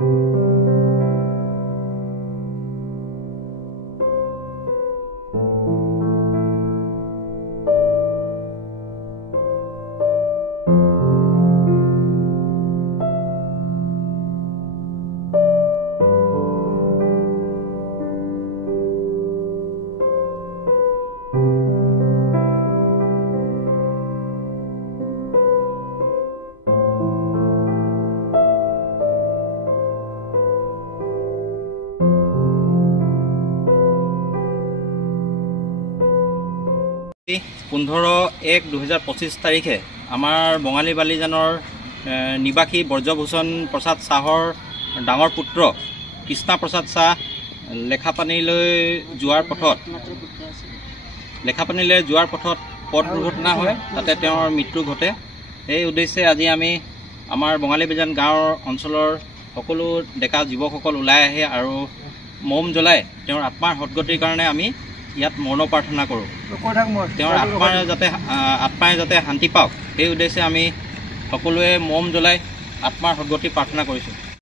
(15-1-2025) তাৰিখে আমাৰ বঙালী বালিজানৰ নিবাসী ব্ৰজভূষণ প্ৰসাদ চাহৰ ডাঙৰ পুত্ৰ কৃষ্ণা প্ৰসাদ চাহ লেখাপানীলৈ যোৱাৰ পথত পথ দুৰ্ঘটনা হয়, তাতে তেওঁৰ মৃত্যু ঘটে। এই উদ্দেশ্যে আজি আমি আমাৰ বঙালী বালিজান গাঁৱৰ অঞ্চলৰ সকলো ডেকা যুৱকসকল ওলাই আহে আৰু মম জ্বলাই তেওঁৰ আত্মাৰ সদ্গতিৰ কাৰণে আমি ইয়াত মৌন প্ৰাৰ্থনা কৰোঁ। তেওঁৰ আত্মাই যাতে শান্তি পাওক সেই উদ্দেশ্যে আমি সকলোৱে মম জ্বলাই আত্মাৰ সদ্গতি প্ৰাৰ্থনা কৰিছোঁ।